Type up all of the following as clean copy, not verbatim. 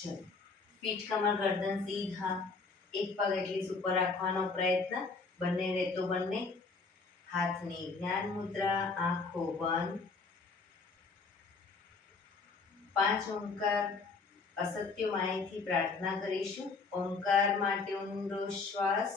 ચલો, પીઠ કમર ગરદન સીધા, એક પગ એટલી ઉપર રાખવાનો પ્રયત્ન, બંને રેતો બંને. હાથની જ્ઞાન મુદ્રા, આંખો બંધ. 5 ઓમકાર અસત્ય માયથી પ્રાર્થના કરીશું. ઓમકાર માટે ઊંડો શ્વાસ.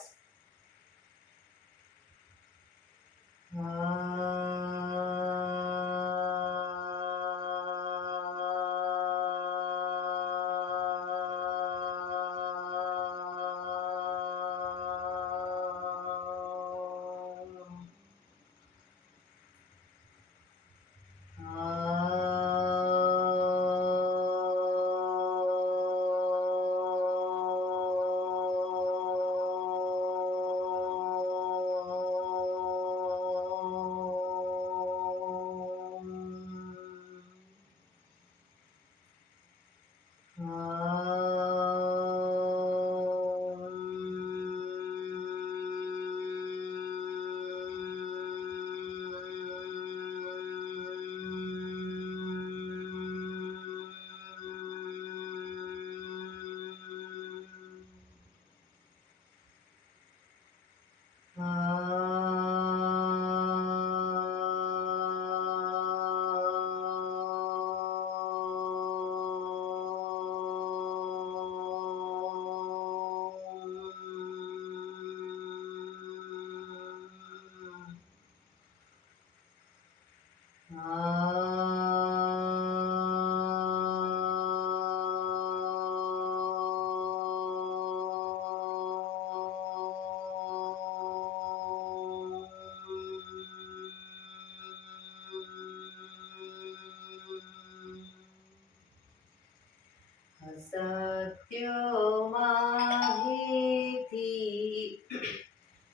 સત્યમાહિથી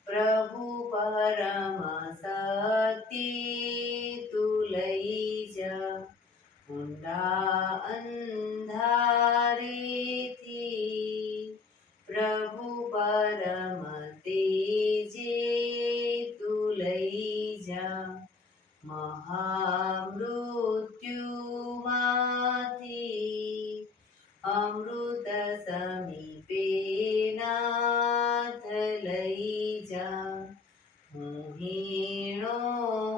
પ્રભુ પરમ સત્ય તું લઈ જા, ઊંડા અંધારેથી પ્રભુ પરમ તેજે તું લઈ જા, મહામૃત્યુમાંથી અમૃત સમીપે નાથ લઈ જા. હું હીણો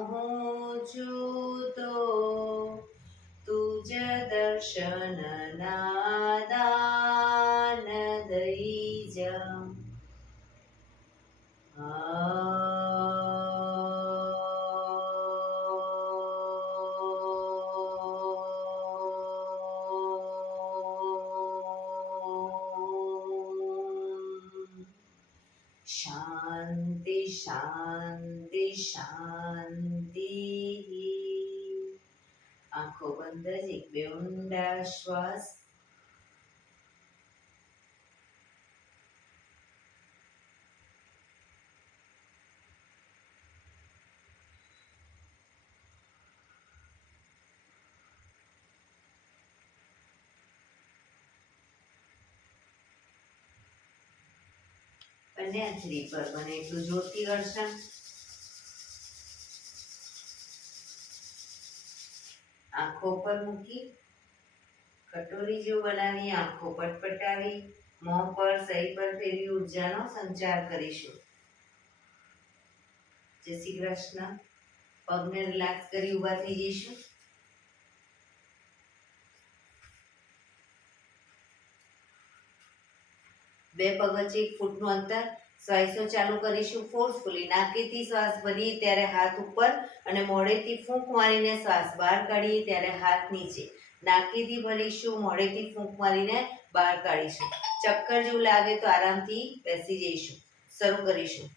હું છું તો તુજ દર્શન ના દાન દઈ જા. શાંતિ શાંતિ શાંતિ. આંખો બંધ જ એક બે ઊંડા શ્વાસ. બંને આંચરી પર બને એટલું જોરથી ઘર્ષણ. આંખો પર મૂકી કટોરી જેવું બનાવી આંખો પટપટાવી મોં પર સહી પર ફેરવી ઉર્જાનો સંચાર કરીશું. જય શ્રી કૃષ્ણ. પગને રિલેક્સ કરી ઊભા થઈ જઈશું. બે પગ વચ્ચે 1 ફૂટનું અંતર. શ્વાસો ચાલુ કરીશું ફોર્સફુલી. નાકેથી શ્વાસ ભરીએ ત્યારે હાથ ઉપર અને મોઢેથી ફૂંક મારીને શ્વાસ બહાર કાઢીએ ત્યારે હાથ નીચે. નાકેથી ભરીશું, મોઢેથી ફૂંક મારીને બહાર કાઢીશું. ચક્કર જેવું લાગે તો આરામથી બેસી જઈશું. શરૂ કરીશું.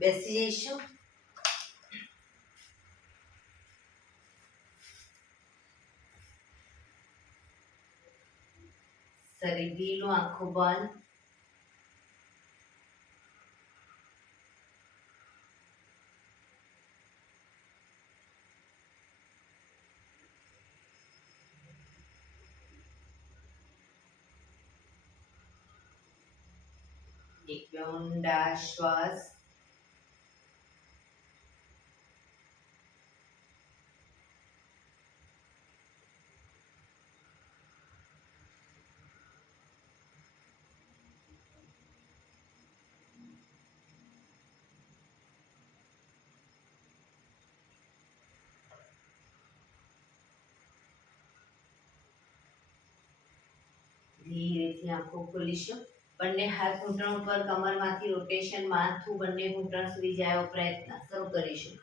બેસી જઈશું. શરીર ઢીલું, આંખો બંધ. એક બે ઊંડા શ્વાસ. ધીરેથી આંખો ખોલીશું. બંને હાથ ઘૂંટણ ઉપર, કમરમાંથી રોટેશન, માથું બંને ઘૂંટણ સુધી જાય એવો પ્રયત્ન શરૂ કરીશું.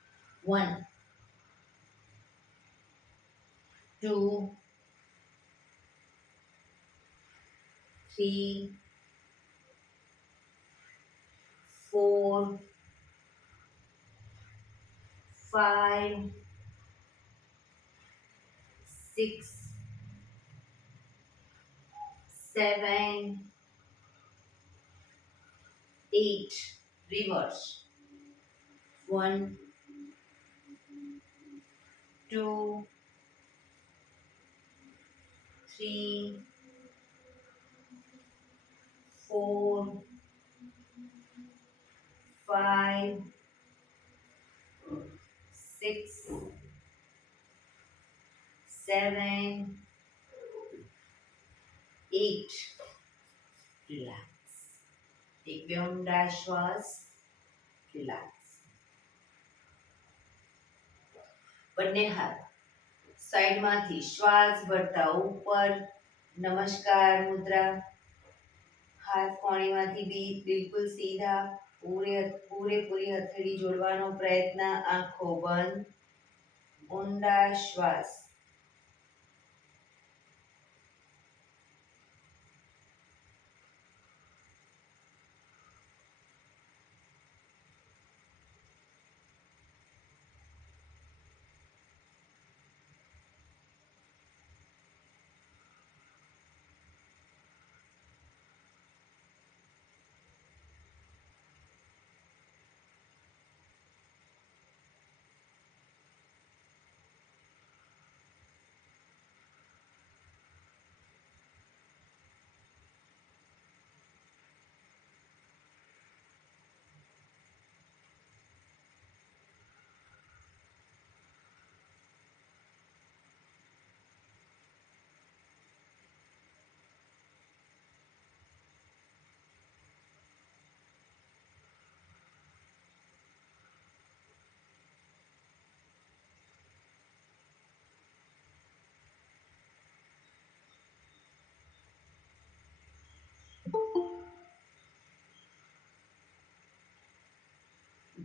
1 2 3 4 5 6 7 8. Reverse. 1 2 3 4 5 6 7 8. Relax. એક બે ઊંડા શ્વાસ. રિલેક્સ. બંને હાથ સાઈડમાંથી શ્વાસ ભરતા ઉપર, નમસ્કાર મુદ્રા. હાથ કોણીમાંથી બિલકુલ સીધા, પૂરેપૂરી હથેળી જોડવાનો પ્રયત્ન. આંખો બંધ. ઊંડા શ્વાસ.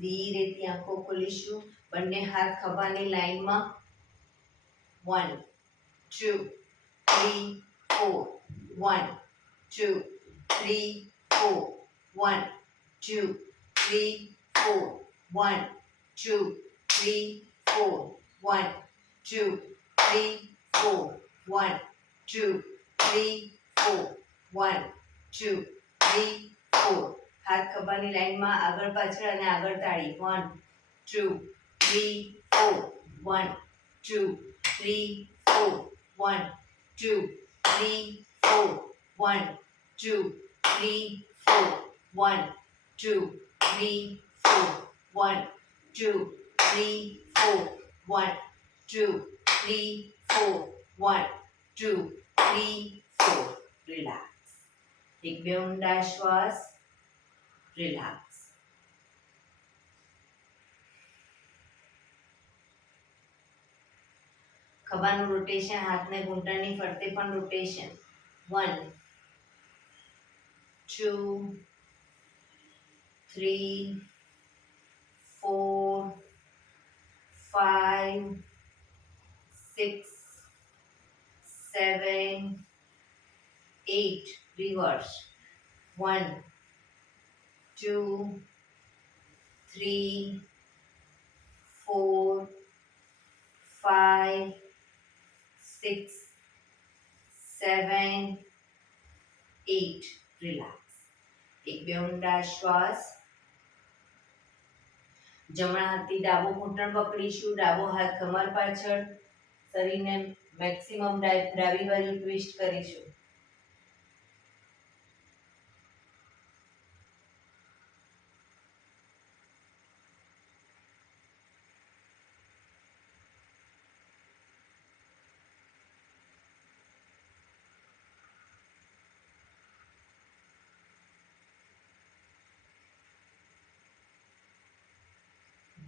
ધીરેથી આંખો ખોલીશું. બંને હાથ ખભાની લાઈનમાં. 1 2 3 4 1 2 3 4 1 2 3 4 1 2 3 4 1 2 3 4 1 2 3 4 1 2 3 4. હાથ ખભાની લાઈનમાં આગળ પાછળ અને આગળ તાળી. 1 2 3 4 1 2 3 4 1 2 3 4 1 2 3 4 1 2 3 4 1 2 3 4 1 2 3 4 1 2 3 4. રિલેક્સ. એક બે ઊંડા શ્વાસ. રિલેક્સ. ખભાનું રોટેશન, હાથને ઘૂંટણની ફરતે પણ રોટેશન. 1 2 3 4 5 6 7 8. Reverse. 1 2 3 4 5 6 7 8. રિલેક્સ. એક બે ઊંડા શ્વાસ. જમણા હાથથી ડાબો ઘૂંટણ પકડીશું, ડાબો હાથ કમર પાછળ, શરીરને મેક્સિમમ ડાબી બાજુ ટ્વિસ્ટ કરીશું.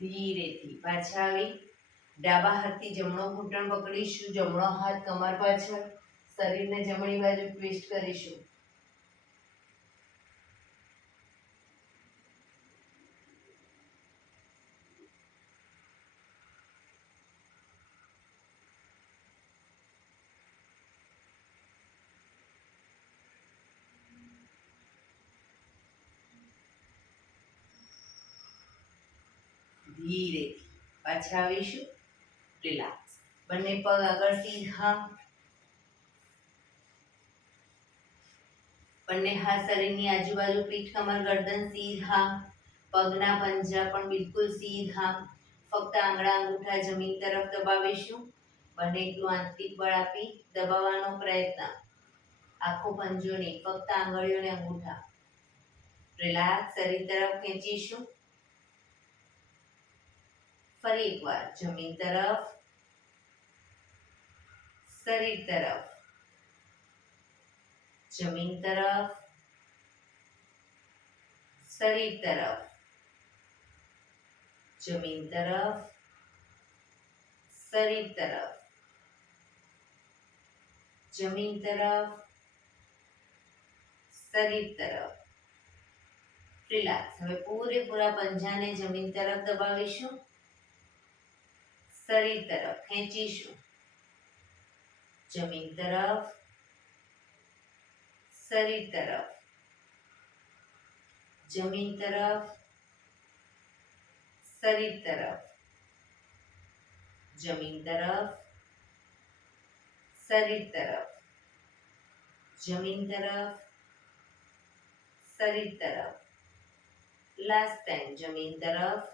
ધીરેથી પાછા આવી ડાબા હાથથી જમણો ઘૂંટણ પકડીશું, જમણો હાથ કમર પાછળ, શરીરને જમણી બાજુ ટ્વિસ્ટ કરીશું. ધીરેથી પાછા આવીશું. રિલેક્સ. બંને પગ આગળ સીધા, બંને હાથ શરીરની આજુબાજુ, પીઠ કમર ગરદન સીધા, પગના પંજા પણ બિલકુલ સીધા. ફક્ત આંગળા અંગૂઠા જમીન તરફ દબાવીશું. બંને એટલું આંતરિક બળ આપી દબાવવાનો પ્રયત્ન. આખો પંજો નહીં, ફક્ત આંગળીઓ અને અંગૂઠા. રિલેક્સ. શરીર તરફ ખેંચીશું. ફરી એકવાર જમીન તરફ, શરીર તરફ, જમીન તરફ, શરીર તરફ, જમીન તરફ, શરીર તરફ, જમીન તરફ, શરીર તરફ. રિલેક્સ. હવે પૂરેપૂરા પંજાને જમીન તરફ દબાવીશું, શરીર તરફ ખેંચીશું, જમીન તરફ, શરીર તરફ, જમીન તરફ, શરીર તરફ, જમીન તરફ, શરીર તરફ, જમીન તરફ, શરીર તરફ. લાસ્ટ ટાઈમ જમીન તરફ,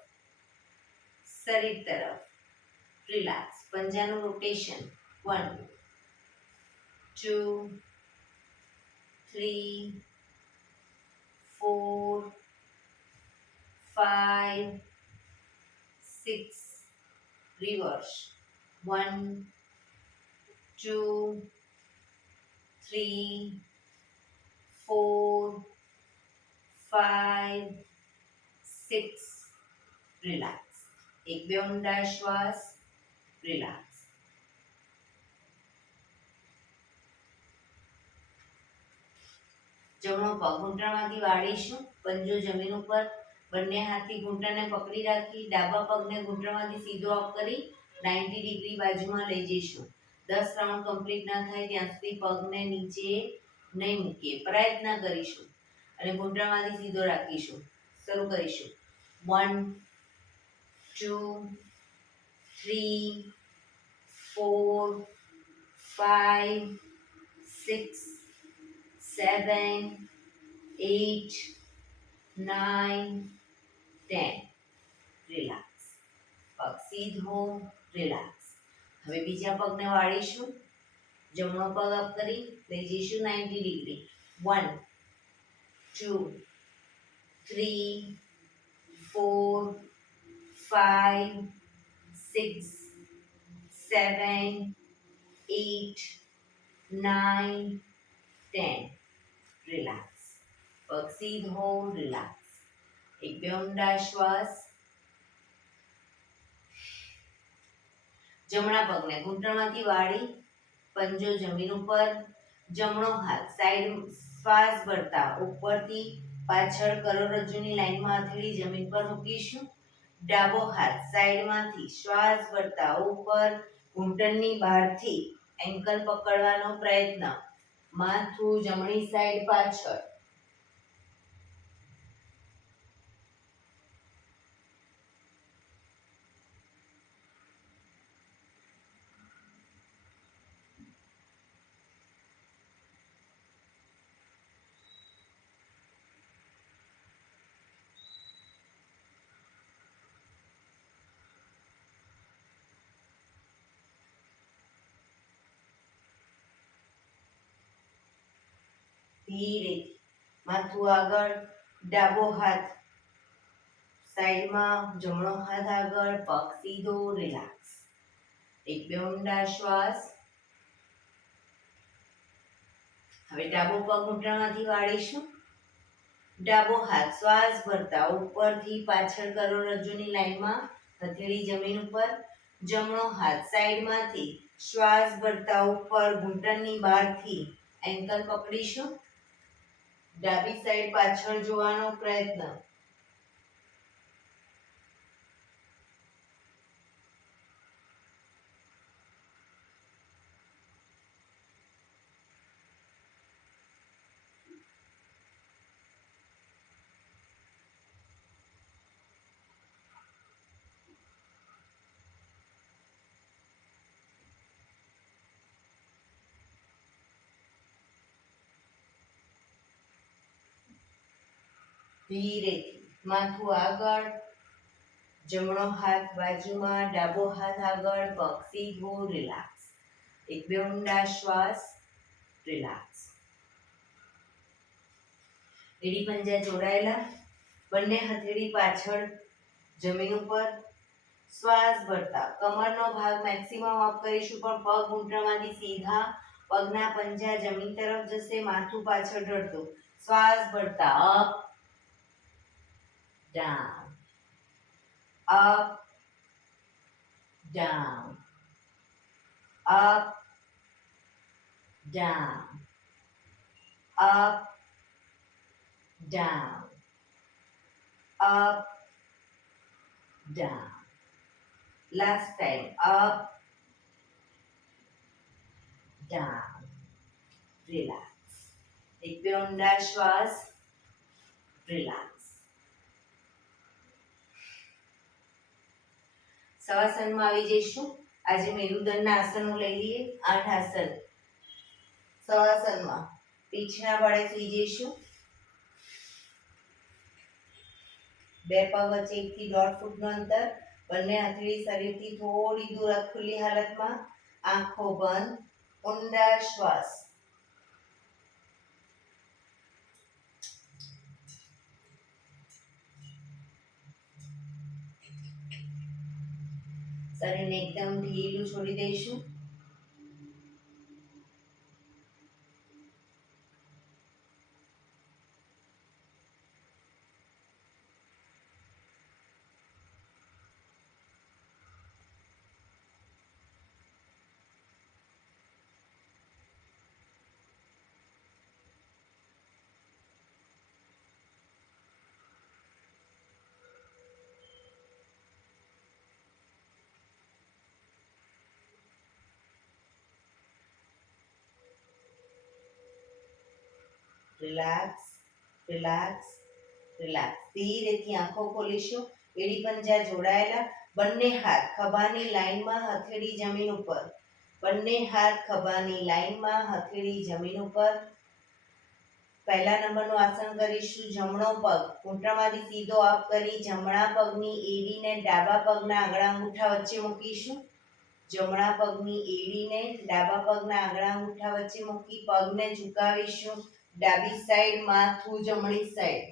શરીર તરફ. રિલેક્સ. પંજાનું રોટેશન. 1 2 3 4 5 6. રિવર્સ. 1 2 3 4 5 6. રિલેક્સ. એક બે ઊંડા શ્વાસ. રિલેક્સ. જમણો પગ ઘૂંટણમાંથી વાળીશું, પંજો જમીન ઉપર, બંને હાથથી ઘૂંટણને પકડી રાખી ડાબા પગને ઘૂંટણમાંથી સીધો અપ કરી 90 ડિગ્રી બાજુમાં લઈ જઈશું. 10 રાઉન્ડ કમ્પ્લીટ ના થાય ત્યાં સુધી પગને નીચે નહીં મૂકીએ, પ્રયત્ન કરીશું અને ઘૂંટણમાંથી સીધો રાખીશું. શરૂ કરીશું. 1 2 3 4 5 6 7 8 9 10. રિલેક્સ. પગ સીધો. રિલેક્સ. હવે બીજા પગને વાળીશું, જમણો પગ અપ કરી લઈ જઈશું 90 ડિગ્રી. 1 2 3 4 5 6 7 8 9 10. રિલેક્સ. પગ સીધો. રિલેક્સ. એક બે ઊંડા શ્વાસ. જમણા પગને ઘૂંટણમાંથી વાળી પંજો જમીન ઉપર, જમણો હાથ સાઈડ શ્વાસ ભરતા ઉપરથી પાછળ કરોડરજ્જુની લાઈનમાં હથેળી જમીન પર મૂકીશું. ડાબો હાથ સાઈડમાંથી શ્વાસ ભરતા ઉપર, ઘૂંટણની બહારથી એન્કલ પકડવાનો પ્રયત્ન. માથું જમણી સાઈડ પાછળ. ધીરેથી માથું આગળ, ડાબો હાથ સાઈડમાં, જમણો હાથ આગળ, પગ સીધો, રિલેક્સ. એક બે ઊંડા શ્વાસ. હવે ડાબો પગ ઘૂંટણમાંથી વાળીશું. ડાબો હાથ શ્વાસ ભરતા ઉપરથી પાછળ કરોડરજ્જુની લાઈનમાં, હથેળી જમીન ઉપર. જમણો હાથ સાઈડમાંથી શ્વાસ ભરતા ઉપર ઘૂંટણની બહારથી એન્કલ પકડીશું. ડાબી સાઈડ પાછળ જોવાનો પ્રયત્ન. ધીરેથી માથું આગળ, જમણો હાથ બાજુમાં, ડાબો હાથ આગળ, પગ સીધો, રિલેક્સ. એક બે ઊંડા શ્વાસ, રિલેક્સ. એડી પંજા જોડાયેલા, બંને હથેળી પાછળ જમીન ઉપર. શ્વાસ ભરતા કમરનો ભાગ મેક્સિમમ અપ કરીશું, પણ પગ ઘૂંટણમાંથી સીધા, પગના પંજા જમીન તરફ જશે, માથું પાછળ ઢળતું. શ્વાસ ભરતા up, down, up, down, up, down, up, down, up, down. Last time, up, down, relax. એક બે ઊંડા શ્વાસ, રિલેક્સ. શવાસનમાં આવી જઈશું. આજે મેરુદંડના આસનો લઈ લઈએ. 8 આસન. શવાસનમાં પીઠના ભાડે સૂઈ જઈશું. બે પગ વચ્ચે 1 થી 1.5 ફૂટનું અંતર. બંને હથેળી શરીરથી થોડી દૂર ખુલ્લી હાલતમાં. આંખો બંધ. ઊંડા શ્વાસ. શરીરને એકદમ ઢીલું છોડી દઈશું. Relax, relax, relax. ધીરેથી આંખો ખોલીશું. એડી પંજા જોડાયેલા. બંને હાથ ખભાની લાઈનમાં, હથેળી જમીન ઉપર. બંને હાથ ખભાની લાઈનમાં, હથેળી જમીન ઉપર. પહેલા નંબરનું આસન કરીશું. જમણો પગ ઘૂંટણમાંથી સીધો અપ કરી જમણા પગની એડીને ડાબા પગના આંગળા અંગૂઠા વચ્ચે મૂકીશું. જમણા પગની એડીને ડાબા પગના આંગળા અંગૂઠા વચ્ચે મૂકી પગને ઝુકાવીશું. ડાબી સાઈડ માથું, જમણી સાઈડ.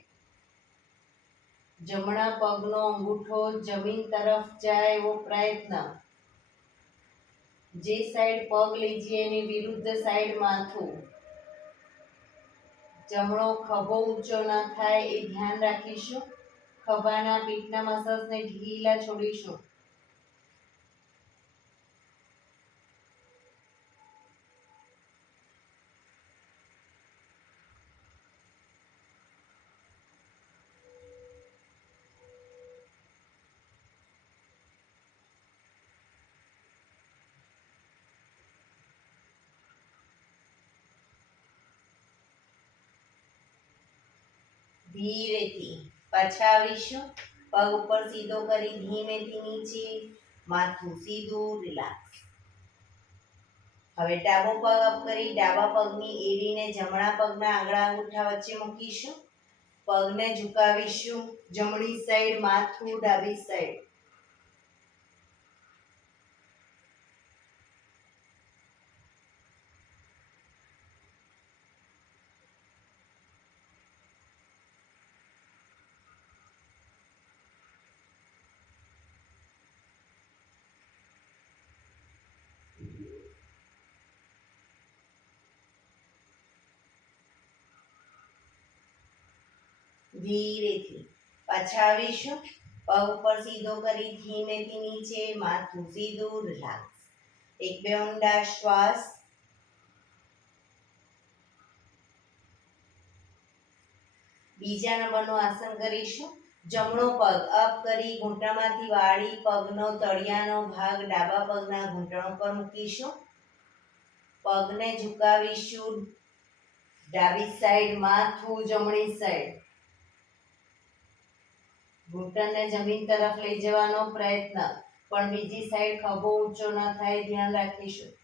જમણા પગનો અંગૂઠો જમીન તરફ જાય એવો પ્રયત્ન. જે સાઈડ પગ લઈ જઈએ એની વિરુદ્ધ સાઈડ માથું. જમણો ખભો ઊંચો ન થાય એ ધ્યાન રાખીશું. ખભાના પીઠના મસલ્સને ઢીલા છોડીશું. ધીરેથી પાછા આવીશું. પગ ઉપર સીધો કરી ધીમેથી નીચે. માથું સીધું, રિલેક્સ. હવે ડાબો પગ અપ કરી ડાબા પગની એડીને જમણા પગના આંગળા અંગૂઠા વચ્ચે મૂકીશું. પગને ઝુકાવીશું. જમણી સાઈડ માથું, ડાબી સાઈડ. ધીરેથી પાછા આવીશું. પગ ઉપર સીધો કરી ધીમેથી નીચે, માથું સીધું, રિલેક્સ. એક બે ઊંડા શ્વાસ. બીજા નંબરનું આસન કરીશું. જમણો પગ અપ કરી ઘૂંટણમાંથી વાળી પગનો તળિયાનો ભાગ ડાબા પગના ઘૂંટણ પર મૂકીશું. પગને ઝુકાવીશું ડાબી સાઈડ, માથું જમણી સાઈડ. ઘૂંટણને જમીન તરફ લઈ જવાનો પ્રયત્ન, પણ બીજી સાઈડ ખભો ઊંચો ન થાય, ધ્યાન રાખીશું.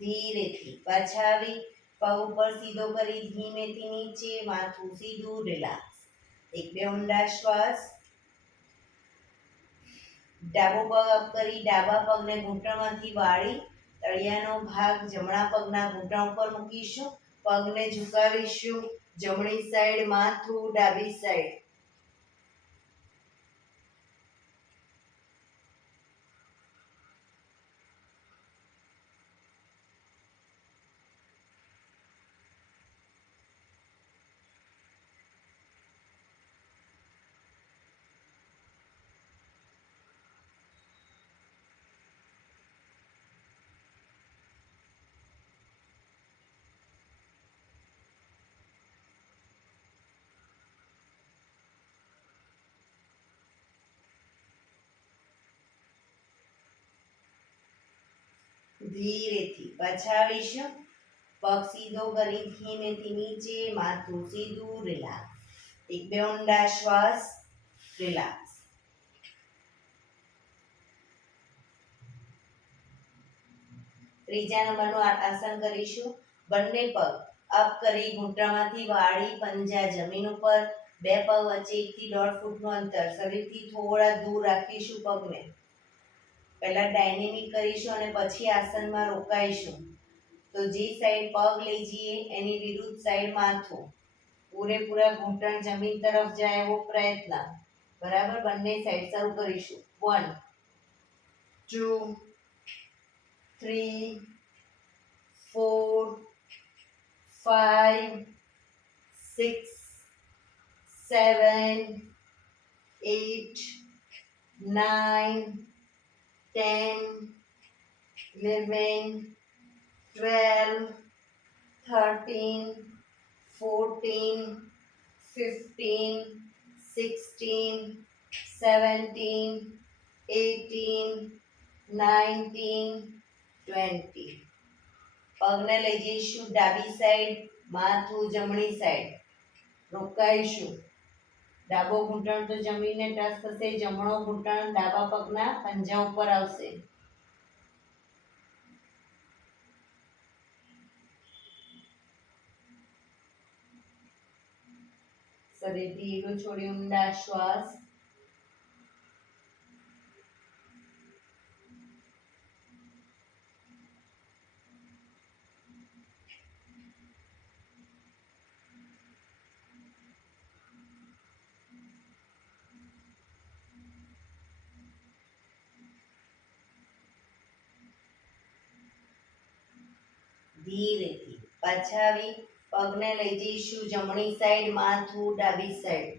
ધીરેથી પાછા આવી પગ ઉપર સીધો કરી ધીમેથી નીચે, માથું સીધું, રિલેક્સ. એક બે ઊંડા શ્વાસ. ડાબો પગ અપ કરી ડાબા પગને ઘૂંટણમાંથી વાળી તળિયાનો ભાગ જમણા પગના ઘૂંટણ ઉપર મૂકીશું. પગને ઝુકાવીશું જમણી સાઈડ, માથું ડાબી સાઈડ. ધીરેથી પાછા આવીશું. પગ સીધો કરી ધીમેથી નીચે, માથું સીધું, રિલેક્સ. એક બે ઊંડા શ્વાસ. રિલેક્સ. ત્રીજા નંબરનું આસન કરીશું. બંને પગ અપ કરી ઘૂંટણમાંથી વાળી પંજા જમીન ઉપર. બે પગ વચ્ચે 1 થી 1.5 ફૂટનું અંતર. શરીરથી થોડા દૂર રાખીશું પગને. પહેલા ડાયનેમિક કરીશું અને પછી આસનમાં રોકાઈશું. તો જે સાઈડ પગ લઈ જઈએ એની વિરુદ્ધ સાઈડ માથું. પૂરેપૂરા ઘૂંટણ જમીન તરફ જાય એવો પ્રયત્ન. બરાબર. બંને સાઈડ શરૂ કરીશું. 1 2 3 4 5 6 7 8 9 10 11 12 13 14 15 16 17 18 19 20. પગને લઈ જઈશું ડાબી સાઈડ, માથું જમણી સાઈડ. રોકાઈશું. ડાબો ઘૂંટણ તો જમીનને ટચ થશે, જમણો ઘૂંટણ ડાબા પગના પંજા ઉપર આવશે. શરીર ધીરું છોડી ઊંડા શ્વાસ. ધીરેથી પાછા આવી પગને લઈ જઈશું જમણી સાઈડ, માથું ડાબી સાઈડ.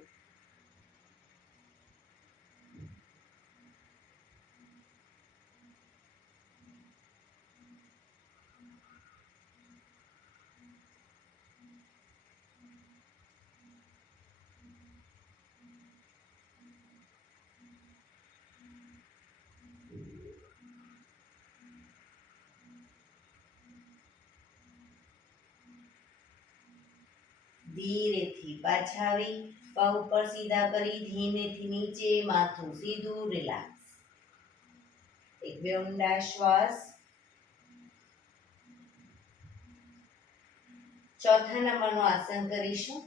ધીરેથી પાછા આવી પગ ઉપર સીધા કરી ધીમેથી નીચે, માથું સીધું, રિલેક્સ. એક બે ઊંડા શ્વાસ. ચોથા નંબરનું આસન કરીશું.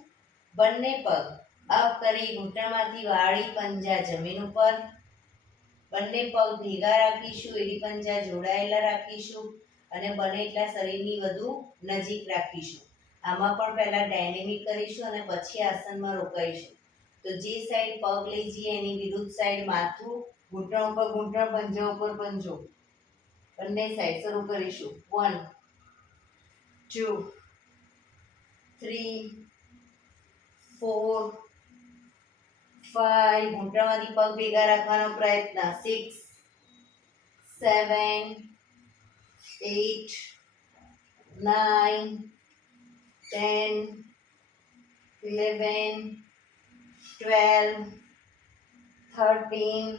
બંને પગ અપ કરી ઘૂંટણમાંથી વાળી પંજા જમીન ઉપર. બંને પગ ભેગા રાખીશું, એડી પંજા જોડાયેલા રાખીશું અને બને એટલા શરીરની વધુ નજીક રાખીશું. આમાં પણ પહેલા ડાયનેમિક કરીશું અને પછી આસનમાં રોકાઈશું. તો જે સાઈડ પગ લઈ જઈએ એની વિરુદ્ધ સાઈડ માથું, ઘૂંટણ ઉપર ઘૂંટણ, પંજા ઉપર પંજો. બંને સાઈડ શરૂ કરીશું. 1 2 3 4 5. ઘૂંટણમાંથી પગ ભેગા રાખવાનો પ્રયત્ન. 6 7 8 9 10 11 12 13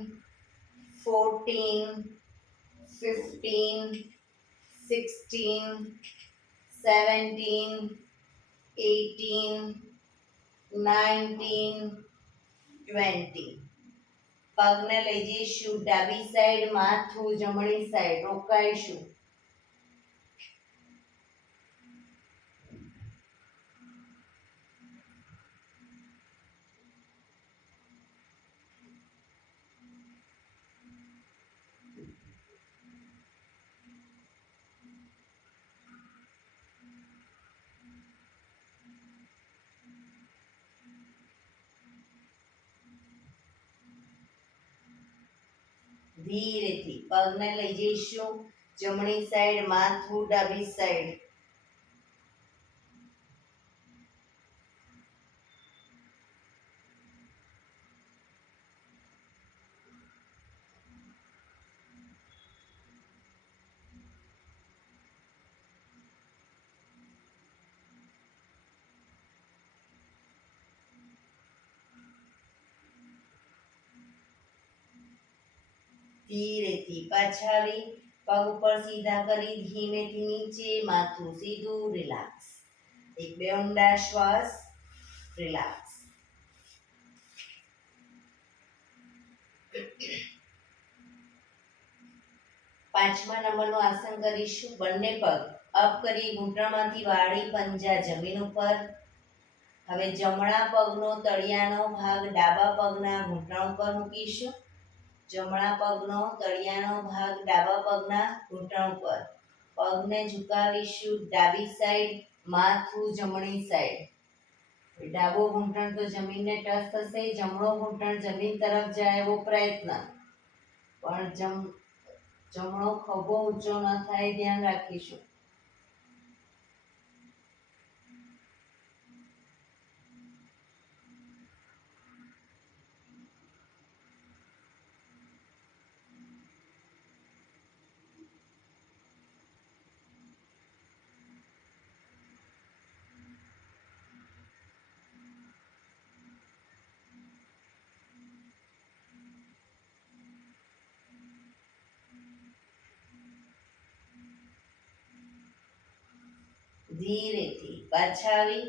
14 15 16 17 18 19 20. પગને લઈ જઈશું ડાબી સાઈડ, માથું જમણી સાઈડ, રોકાઈશું. ધીરેથી પગને લઈ જઈશું જમણી સાઈડ, માથું ડાબી સાઈડ. ધીરેથી પાછા આવી પગ ઉપર સીધા કરી ધીમેથી નીચે, માથું સીધું, રિલેક્સ. એક બે ઊંડા શ્વાસ, રિલેક્સ. પાંચમા નંબરનું આસન કરીશું. બંને પગ અપ કરી ઘૂંટણમાંથી વાળી પંજા જમીન ઉપર. હવે જમણા પગનો તળિયાનો ભાગ ડાબા પગના ઘૂંટણ ઉપર મૂકીશું. જમણા પગનો તળિયાનો ભાગ ડાબા પગના ઘૂંટણ ઉપર. પગને ઝુકાવીશું ડાબી સાઈડ, માથું જમણી સાઈડ. ડાબો ઘૂંટણ તો જમીનને ટચ થશે, જમણો ઘૂંટણ જમીન તરફ જાય એવો પ્રયત્ન. પણ જમણો ખભો ઊંચો ન થાય, ધ્યાન રાખીશું. ધીરેથી પાછા આવી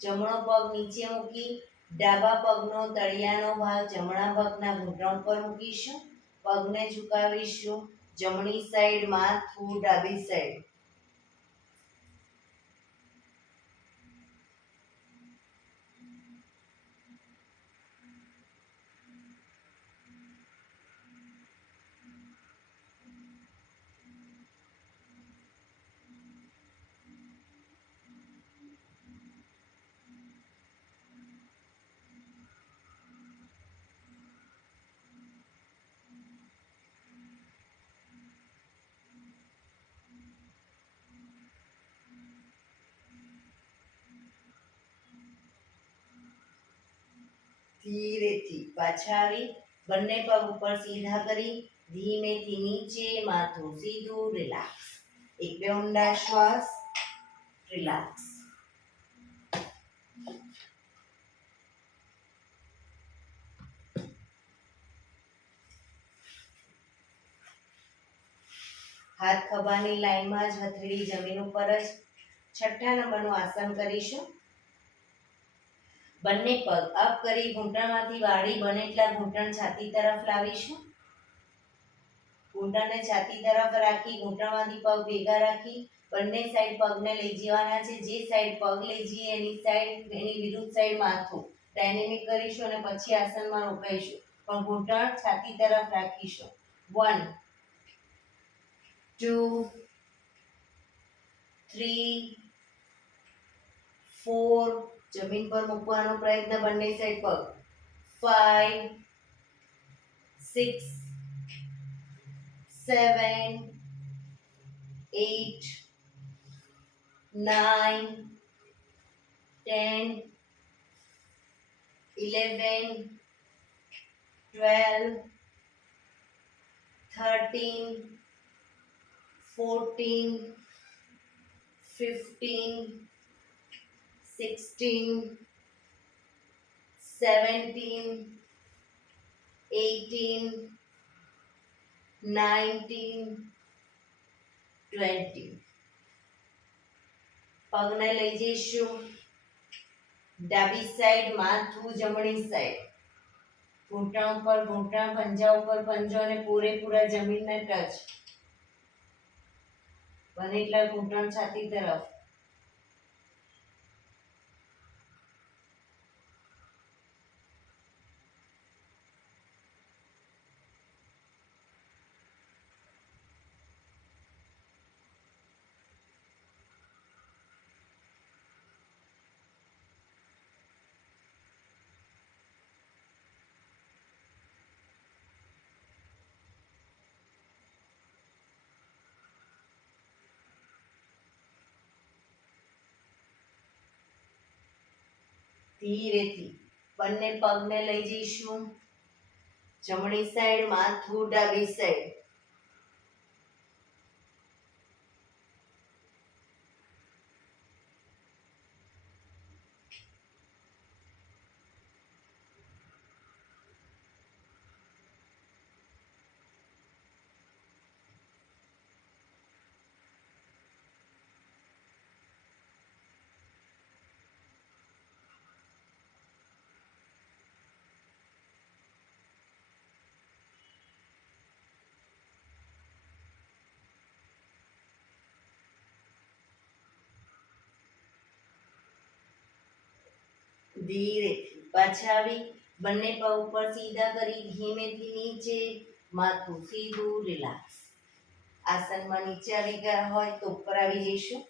જમણો પગ નીચે મૂકી ડાબા પગનો તળિયાનો ભાગ જમણા પગના ઘૂંટણ પર મૂકીશું. પગને ઝુકાવીશું જમણી સાઈડ, માથું ડાબી સાઈડ. ધીરેથી પાછા આવી બંને પગ ઉપર સીધા કરી ધીમેથી નીચે, માથું સીધું, રિલેક્સ. એક બે ઊંડા શ્વાસ, રિલેક્સ. હાથ ખભાની લાઈનમાં જ, હથેળી જમીન ઉપર જ. છઠ્ઠા નંબરનું આસન કરીશું. બંને પગ અપ કરી ઘૂંટણમાંથી વાળી બને એટલા ઘૂંટણ છાતી તરફ લાવીશું. ઘૂંટણને છાતી તરફ રાખી ઘૂંટણમાંથી પગ ભેગા રાખી બંને સાઈડ પગને લઈ જવાના છે. જે સાઈડ પગ લઈ જઈએ એની વિરુદ્ધ સાઈડ માથું. ડાયનેમિક કરીશું અને પછી આસનમાં રોકાઈશું, પણ ઘૂંટણ છાતી તરફ રાખીશું. 1 2 3 4, જમીન પર મૂકવાનો પ્રયત્ન બંને સાઈડ પગ. 5 6 7 8 9 10 11 12 13 14 15 16 17 18 19 20. પગને લઈ જઈશું ડાબી સાઈડ, માથું જમણી સાઈડ, ઘૂંટણ ઉપર ઘૂંટણ, પંજા ઉપર પંજો અને પૂરેપૂરા જમીનને ટચ. બને એટલા ઘૂંટણ છાતી તરફ. ધીરેથી બંને પગને લઈ જઈશું જમણી સાઈડ, માથું ડાબી સાઈડ. ધીરેથી પાછા આવી બંને પગ ઉપર સીધા કરી ધીમેથી નીચે, માથું સીધું, રિલેક્સ. આસનમાં નીચે આવી ગયા હોય તો ઉપર આવી જઈશું.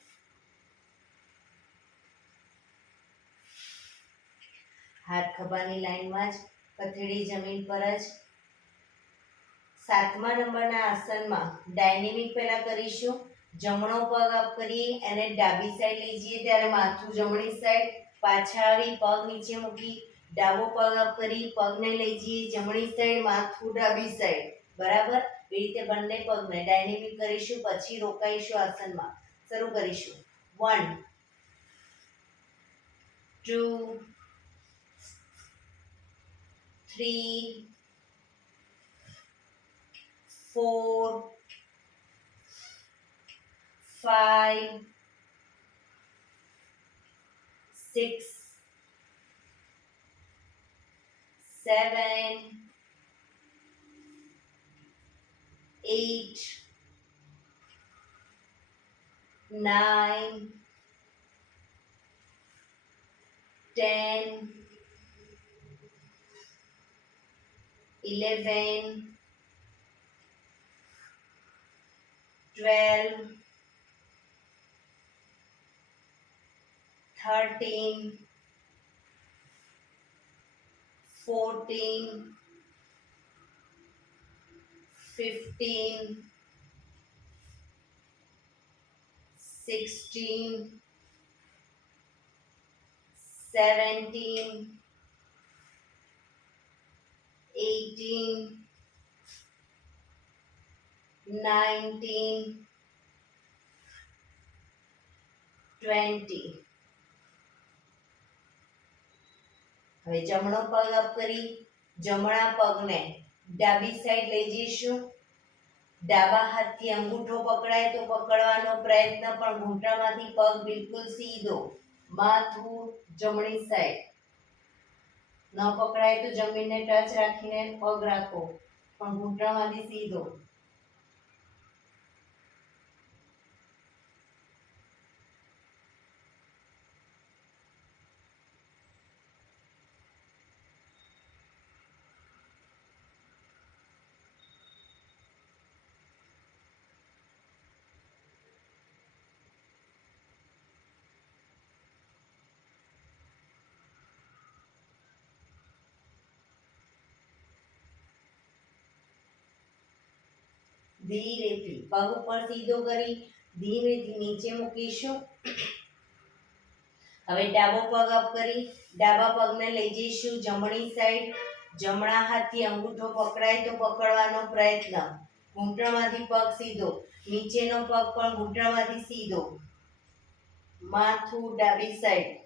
હાથ ખભાની લાઈનમાં જ, પથેળી જમીન પર જ. 7મા નંબરના આસનમાં ડાયનેમિક પહેલા કરીશું. જમણો પગ અપ કરી અને ડાબી સાઈડ લઈ જઈએ ત્યારે માથું જમણી સાઈડ, પાછા આવી પગ નીચે મૂકી ડાબો પગ અપ કરી પગને લઈ જઈએ જમણી સાઈડ, માથું ડાબી સાઈડ. બરાબર. એ રીતે બંને પગને ડાયનેમિક કરીશું, પછી રોકાઈશું આસનમાં. શરૂ કરીશું. 1 2 3 4 5 6 7 8 9 10 11 12 13 14 15 16 17 18 19 20. હવે જમણો પગ અપ કરી જમણા પગને ડાબી સાઈડ લઈ જઈશું. ડાબા હાથથી અંગૂઠો પકડાય તો પકડવાનો પ્રયત્ન, પણ ઘૂંટણમાંથી પગ બિલકુલ સીધો, માથું જમણી સાઈડ. ન પકડાય તો જમીનને ટચ રાખીને પગ રાખો, પણ ઘૂંટણમાંથી સીધો. ધીરેથી પગ ઉપર સીધો કરી ધીમેથી નીચે મૂકીશું. હવે ડાબો પગ અપ કરી ડાબા પગને લઈ જઈશું જમણી સાઈડ. જમણા હાથથી અંગૂઠો પકડાય તો પકડવાનો પ્રયત્ન. ઘૂંટણમાંથી પગ સીધો, નીચેનો પગ પણ ઘૂંટણમાંથી સીધો. માથું ડાબી સાઈડ.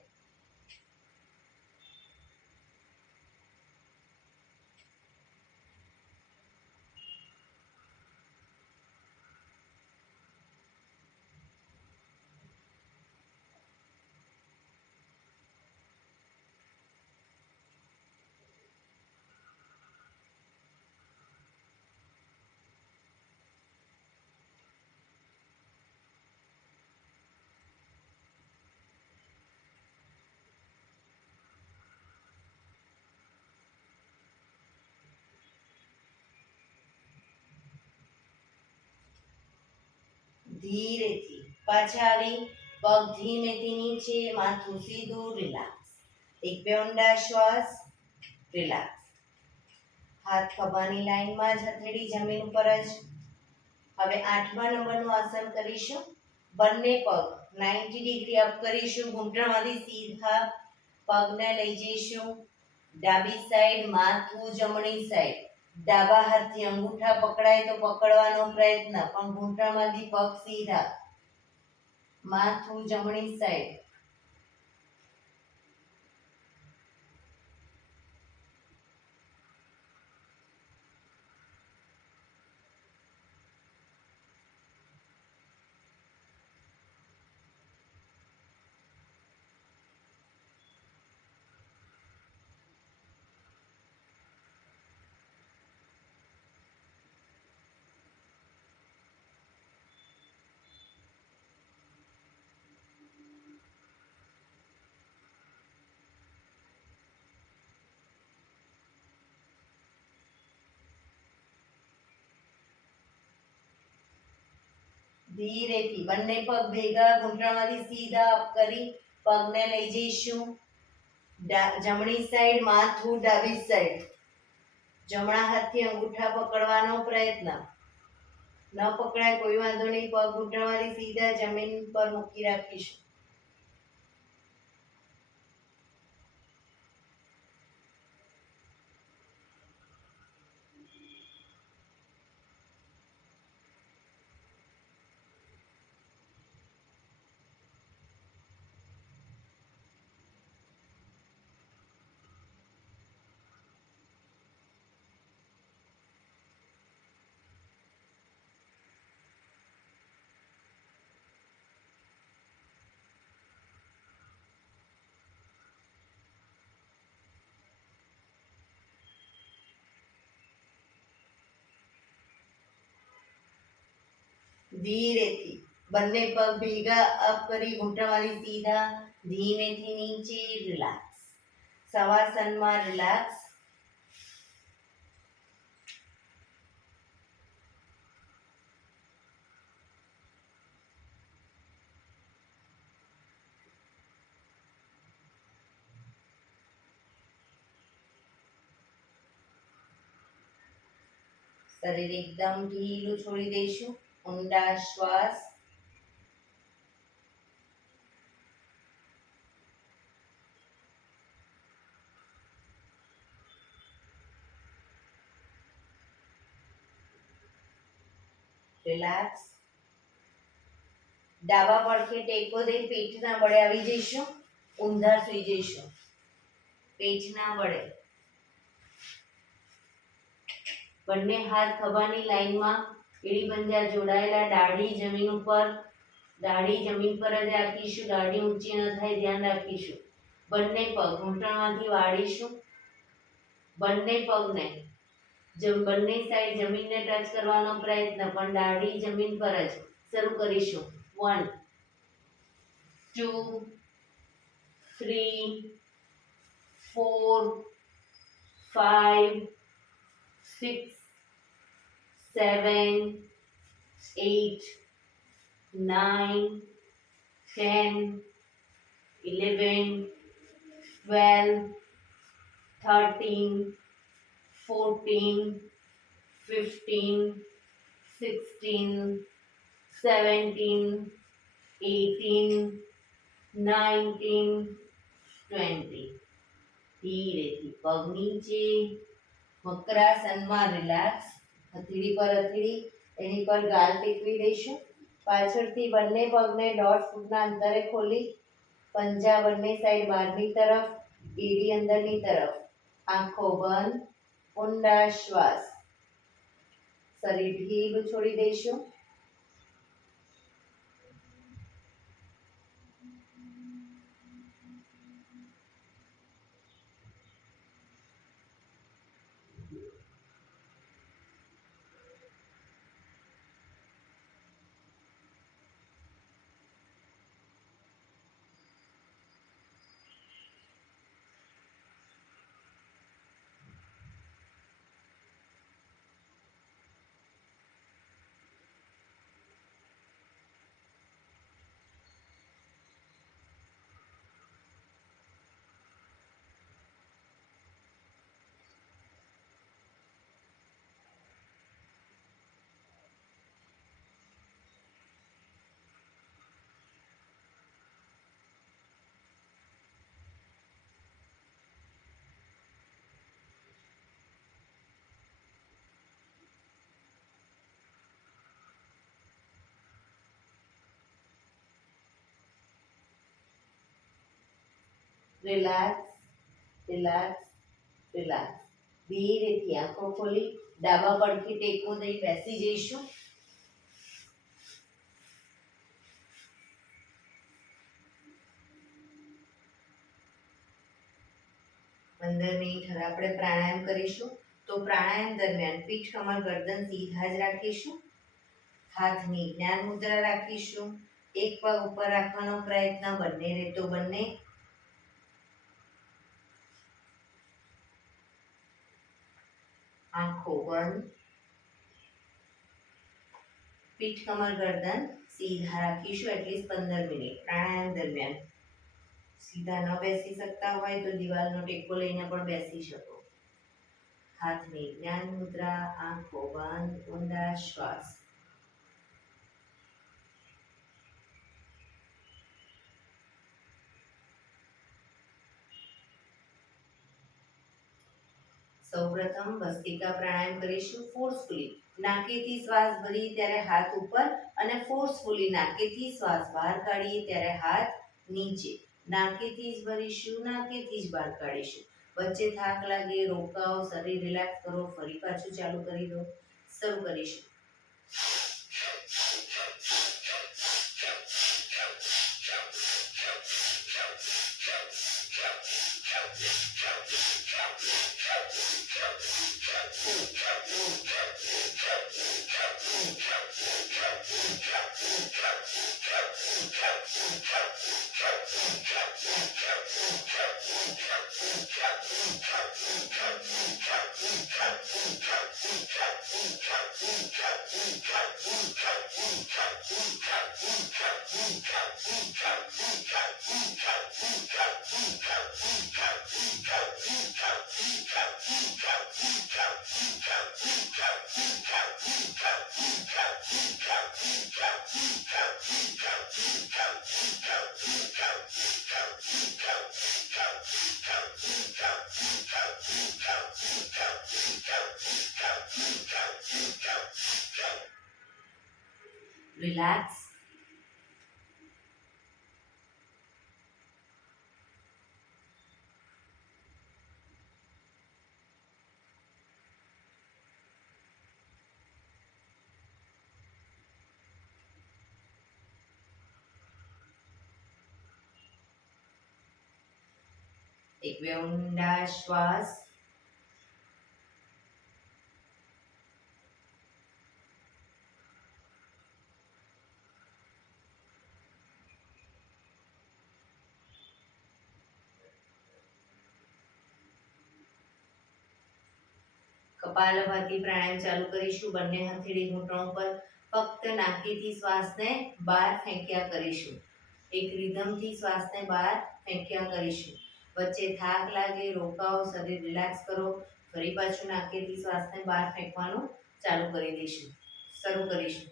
ધીરેથી પાછા આવી પગ ધીમેથી નીચે, માથું સીધું, રિલેક્સ. એક બે ઊંડા શ્વાસ, રિલેક્સ. હાથ ખભાની લાઈનમાં જ, હથેળી જમીન ઉપર જ. હવે 8મા નંબરનું આસન કરીશું. બંને પગ 90 ડિગ્રી અપ કરીશું. ઘૂંટણમાંથી સીધા પગને લઈ જઈશું ડાબી સાઈડ. માથું જમણી સાઈડ. ડાબા હાથથી અંગૂઠા પકડાય તો પકડવાનો પ્રયત્ન, પણ ઘૂંટણમાંથી પગ સીધા. માથું જમણી સાઈડ. ધીરેથી બંને પગ ભેગા ઘૂંટણમાંથી સીધા અપ કરી પગને લઈ જઈશું જમણી સાઈડ. માથું ડાબી સાઈડ. જમણા હાથથી અંગૂઠા પકડવાનો પ્રયત્ન. ન પકડાય કોઈ વાંધો નહીં, પગ ઘૂંટણમાંથી સીધા જમીન પર મૂકી રાખીશું. ધીરેથી બંને પગ ભેગા અપ કરી ઘૂંટણમાંથી સીધા, ધીમેથી નીચે, રિલેક્સ. શવાસનમાં રિલેક્સ. શરીર એકદમ ઢીલું છોડી દઈશું. ઊંડા શ્વાસ. રિલેક્સ. ડાબા પડખે ટેકો દઈ પેટના બળે આવી જઈશું. ઊંધા સુઈ જઈશું પેટના બળે. બંને હાથ ખભાની લાઈનમાં, એડી પંજા જોડાયેલા. દાઢી જમીન ઉપર. દાઢી જમીન પર જ રાખીશું. દાઢી ઊંચી ન થાય ધ્યાન રાખીશું. બંને પગ ઘૂંટણમાંથી વાળીશું. બંને પગને બંને સાઈડ જમીનને ટચ કરવાનો પ્રયત્ન, પણ દાઢી જમીન પર જ. શરૂ કરીશું. 1 2 3 4 5 6 7 8 9 10 11 12 13 14 15 16, 17, 18, 19, 20. ધીરેથી પગ નીચે, વક્રાસનમાં રિલેક્સ. હથેળી પર હથેળી, એની પર ગાલ ટેકવી દઈશું. પાછળથી બંને પગને 1.5 ફૂટના અંતરે ખોલી, પંજા બંને સાઈડ બહારની તરફ, એડી અંદરની તરફ. આંખો બંધ, ઊંડા શ્વાસ. શરીર ઢીલું છોડી દઈશું. Relax, relax, relax. ધીરેથી આંખો ખોલી ડાબા પડખે ટેકો દઈ બેસી જઈશું. 15 મિનિટ હવે આપણે પ્રાણાયામ કરીશું. તો પ્રાણાયામ દરમિયાન પીઠ, કમર, ગરદન સીધા જ રાખીશું. હાથની જ્ઞાન મુદ્રા રાખીશું. એક પગ ઉપર રાખવાનો પ્રયત્ન, બંને રહેતો બંને. આંખો બંધ. પીઠ, કમર, ગરદન સીધા રાખીશું એટલીસ્ટ 15 મિનિટ પ્રાણાયામ દરમિયાન. સીધા ન બેસી શકતા હોય તો દિવાલનો ટેકો લઈને પણ બેસી શકો. હાથની જ્ઞાન મુદ્રા, આંખો બંધ, ઊંડા શ્વાસ. સૌપ્રથમ ભસ્ત્રિકા પ્રાણાયામ કરીશું ફોર્સફુલી. નાકેથી શ્વાસ ભરીએ ત્યારે હાથ ઉપર અને ફોર્સફુલી નાકેથી શ્વાસ બહાર કાઢીએ ત્યારે હાથ નીચે. નાકેથી જ ભરીશું, નાકેથી જ બહાર કાઢીશું. વચ્ચે થાક લાગે, રોકાઓ, શરીર રિલેક્સ કરો, ફરી પાછું ચાલુ કરી દો. શરૂ કરીશું. Relax. એક બે ઊંડા શ્વાસ. કપાલભાતિ પ્રાણાયામ ચાલુ કરીશું. બંને હથેળી ઘૂંટણ પર. ફક્ત નાકીથી શ્વાસને બહાર ફેંક્યા કરીશું. એક રિધમથી શ્વાસને બહાર ફેંક્યા કરીશું. વચ્ચે થાક લાગે, રોકાઓ, શરીર રિલેક્સ કરો. ફરી પાછું નાકેથી શ્વાસને બહાર ફેંકવાનું ચાલુ કરી દઈશું. શરૂ કરીશું.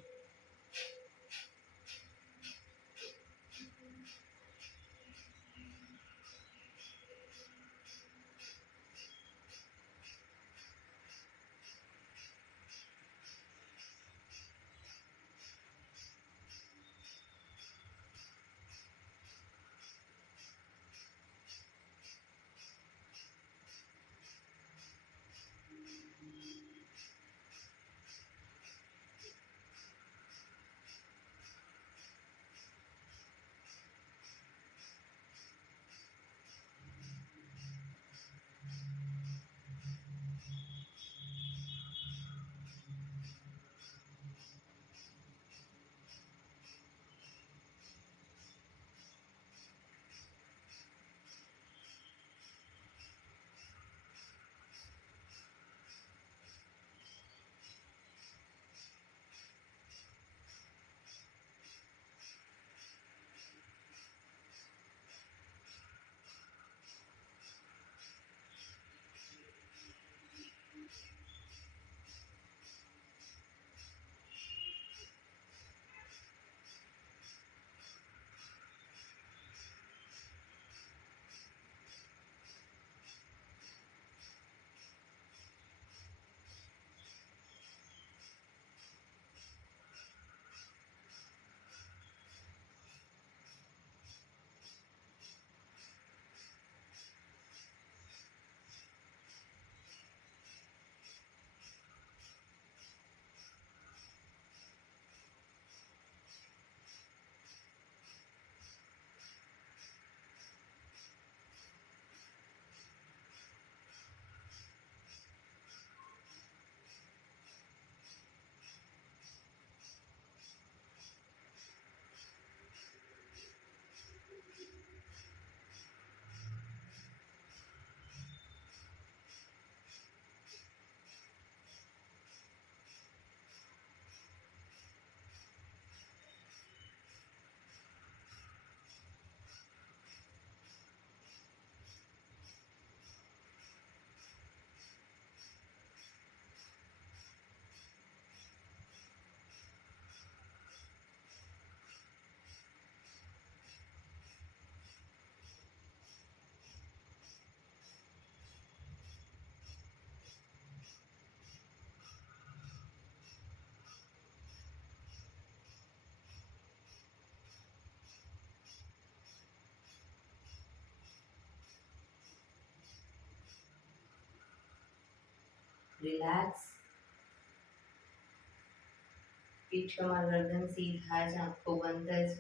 રિલેક્સ. પીઠ કમર ગરદન સીધા જ, આંખો બંધ જ.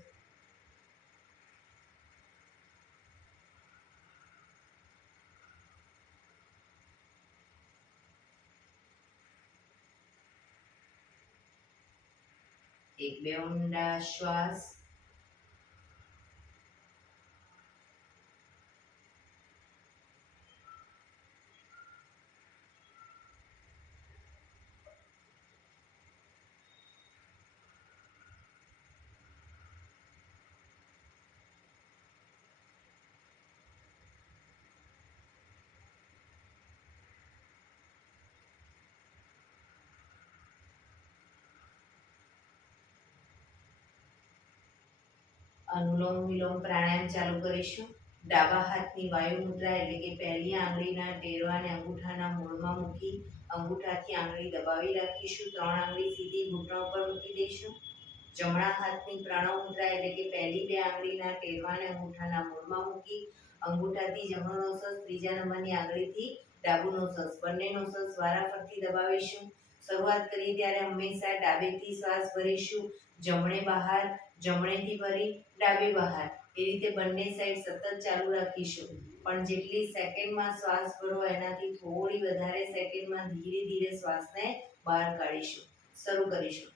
એક બે ઊંડા શ્વાસ. અનુલોમ વિલોમ પ્રાણાયામ ચાલુ કરીશું. ડાબા હાથની વાયુ મુદ્રા એટલે કે પહેલી આંગળીના ટેરવાને અંગૂઠાના મૂળમાં મૂકી અંગૂઠાથી આંગળી દબાવી રાખીશું. 3 આંગળી સીધી ઘૂંટણ ઉપર મૂકી દઈશું. જમણા હાથની પ્રણવ મુદ્રા એટલે કે પહેલી 2 આંગળીના ટેરવાને અંગૂઠાના મૂળમાં મૂકી અંગૂઠાથી જમણો નોસસ, ત્રીજા નંબરની આંગળીથી ડાબુ નોસસ, બંને નોસસ વારાફરતી દબાવીશું. શરૂઆત કરીએ ત્યારે હંમેશા ડાબેથી શ્વાસ ભરીશું, જમણે બહાર, જમણેથી ભરી ડાબે બહાર. એ રીતે બંને સાઈડ સતત ચાલુ રાખીશું. પણ જેટલી સેકન્ડમાં શ્વાસ ભરો એનાથી થોડી વધારે સેકન્ડમાં ધીરે ધીરે શ્વાસને બહાર કાઢીશું. શરૂ કરીશું.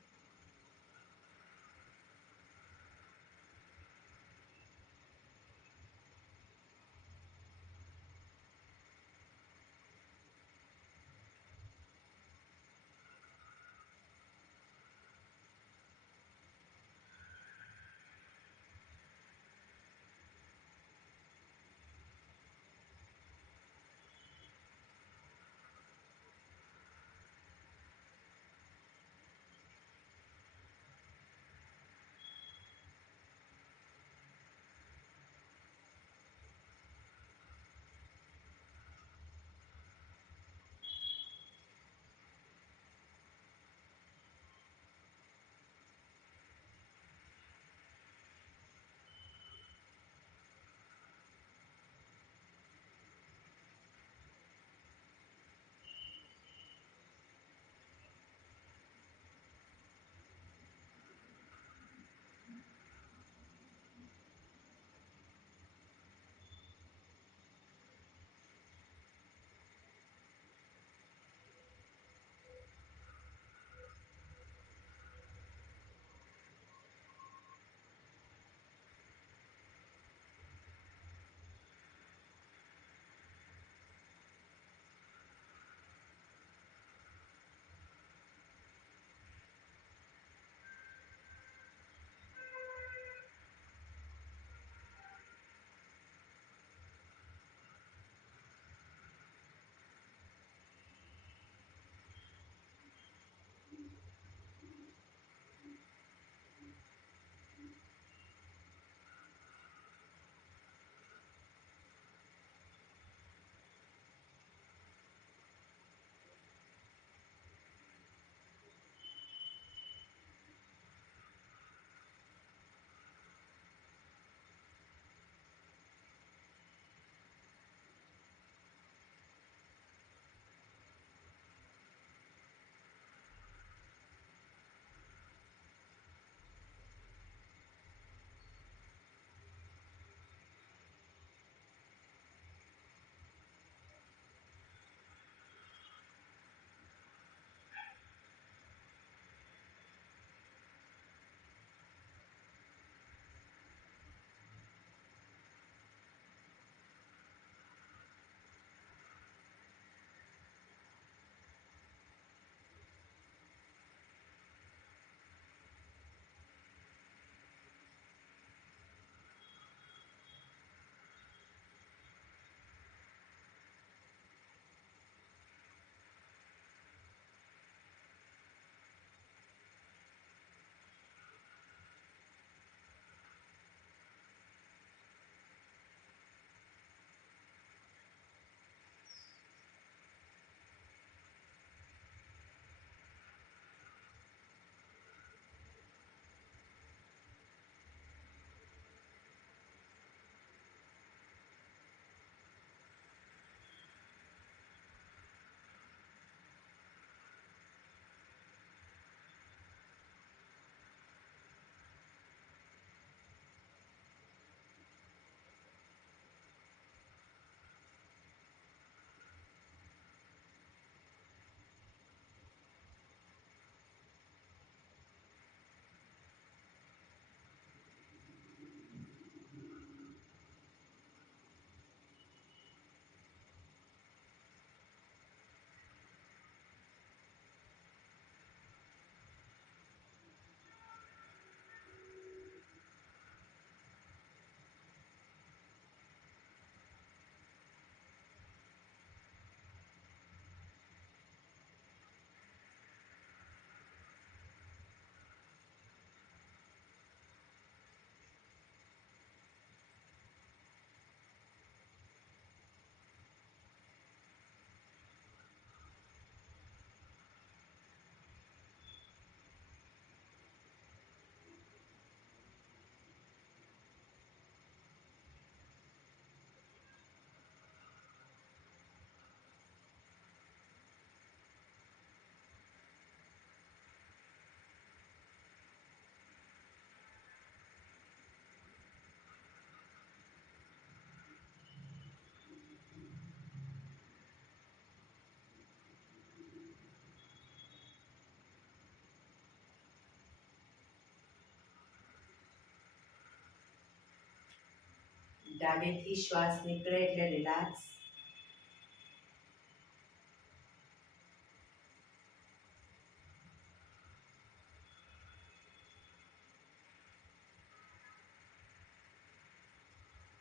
ડાબેથી શ્વાસ નીકળે એટલે રિલેક્સ.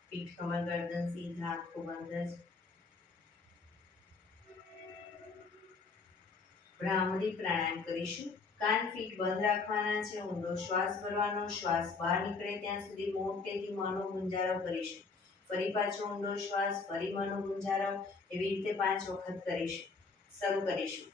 પીઠ કમર ગરદન સીધા, આંખો બંધ જ. ભ્રામરી પ્રાણાયામ કરીશું. કાન પીઠ બંધ રાખવાના છે. ઊંડો શ્વાસ ભરવાનો. શ્વાસ બહાર નીકળે ત્યાં સુધી મોટેથી મોંનો ગુંજારો કરીશું. ફરી પાછો ઊંડો શ્વાસ, ફરી મોંનો ગુંજારો. એવી રીતે 5 વખત કરીશું. શરૂ કરીશું.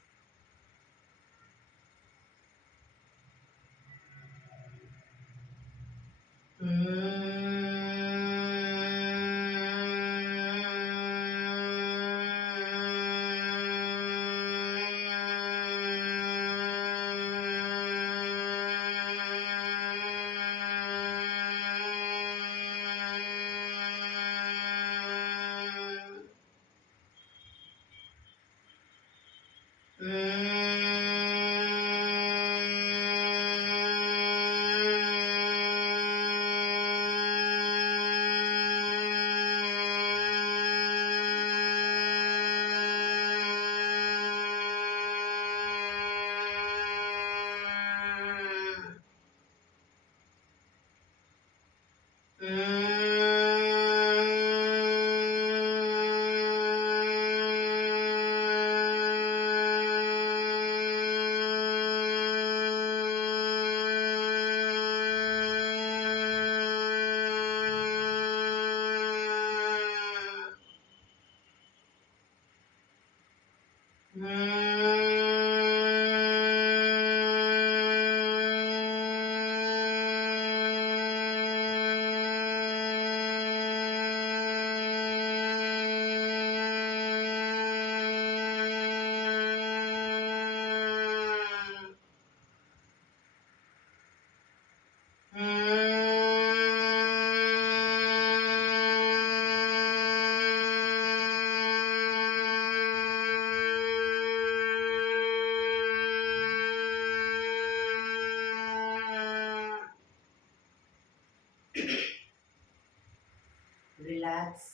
રિલેક્સ.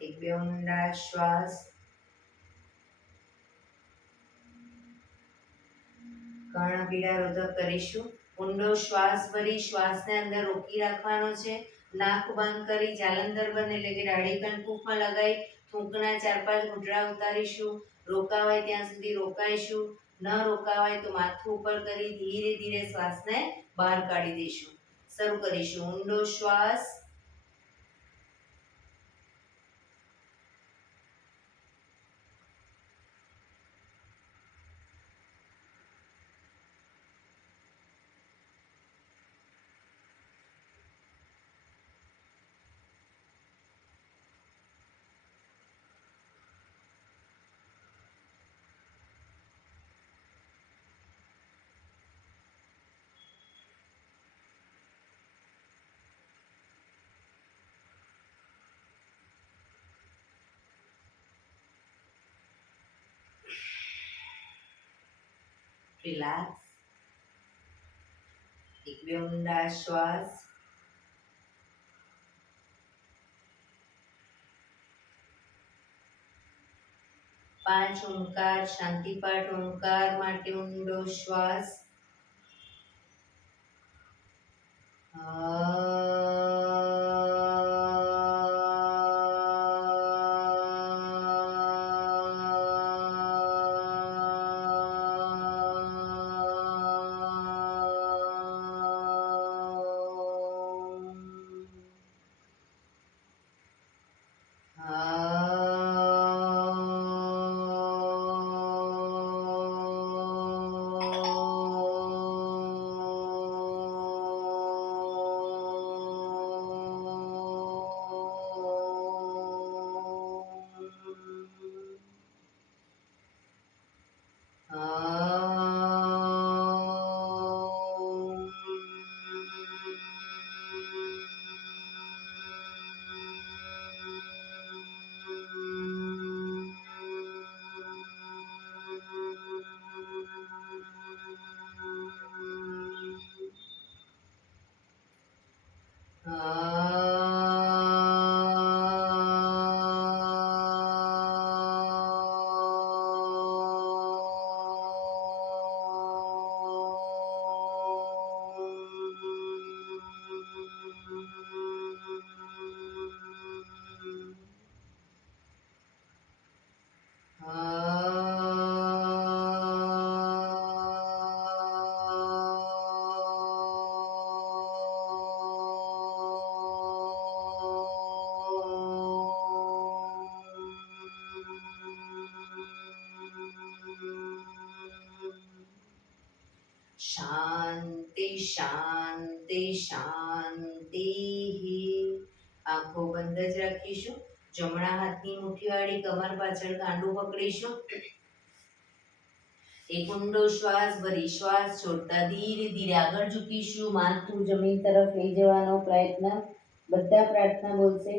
એક બે ઊંડા શ્વાસ. કર્ણપીડા રોધક કરીશું. ઊંડો શ્વાસ ભરી શ્વાસને અંદર રોકી રાખવાનો છે. નાક બંધ કરી જાલંધર બંધ એટલે કે દાઢી કણકુફમાં લગાવી થૂંકના 4-5 ઘૂંટડા ઉતારીશું. રોકાવાય ત્યાં સુધી રોકાઈશું. ન રોકાવાય તો માથું ઉપર કરી ધીરે ધીરે શ્વાસને બહાર કાઢી દઈશું. શરૂ કરીશું. ઊંડો શ્વાસ. રિલેક્સ. એક બે ઊંડા શ્વાસ. પાંચ ઓમકાર શાંતિપાઠ ઓમકાર માટે ઊંડો શ્વાસ. શાંતિ શાંતિ શાંતિ. આંખો બંધ જ રાખીશું. જમણા હાથની મુઠ્ઠીવાળી કમર પાછળ કાંડું પકડીશું. એક ઊંડો શ્વાસ ભરી શ્વાસ છોડતા ધીરે ધીરે આગળ ઝૂકીશું. માથું જમીન તરફ લઈ જવાનો પ્રયત્ન. બધા પ્રાર્થના બોલશે.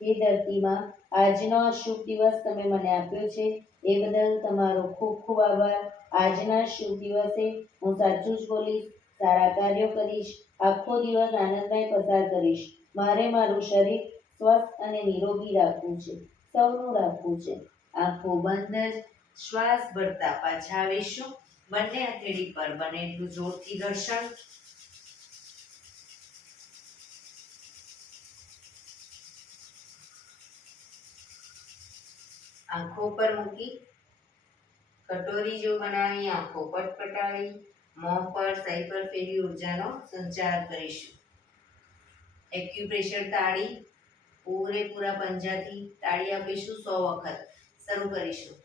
હે ધરતીમાં, આજનો આ શુભ દિવસ તમે મને આપ્યો છે એ બદલ તમારો ખૂબ ખૂબ આભાર. આજના શુભ દિવસે હું સાચું જ બોલીશ, સારા કાર્યો કરીશ, આખો દિવસ આનંદમય પસાર કરીશ. મારે મારું શરીર સ્વસ્થ અને નિરોગી રાખવું છે, સૌનું રાખવું છે. આંખો બંધ જ શ્વાસ ભરતા પાછા આવીશું. બંને હથેળી પર બને એટલું જોરથી ઘર્ષણ. આંખો પર મૂકી કટોરી જો બનાવી આંખો પટપટાવી મોં પર સહી પર ફેરી ઉર્જાનો સંચાર કરીશું. એક્યુપ્રેશર તાળી પૂરેપૂરા પંજાથી તાળી આપીશું 100 વખત. શરૂ કરીશું.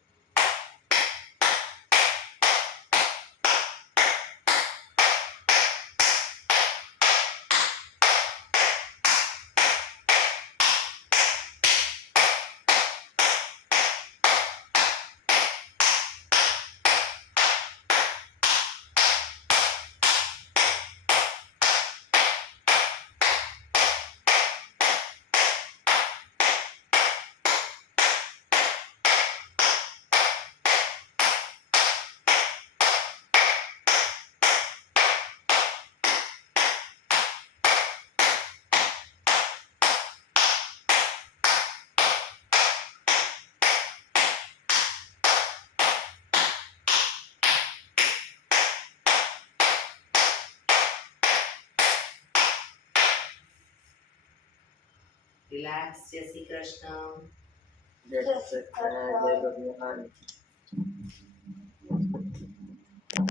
રિલેક્સ. જય શ્રી કૃષ્ણ. જય શ્રી કૃષ્ણ. જય ભગવાન.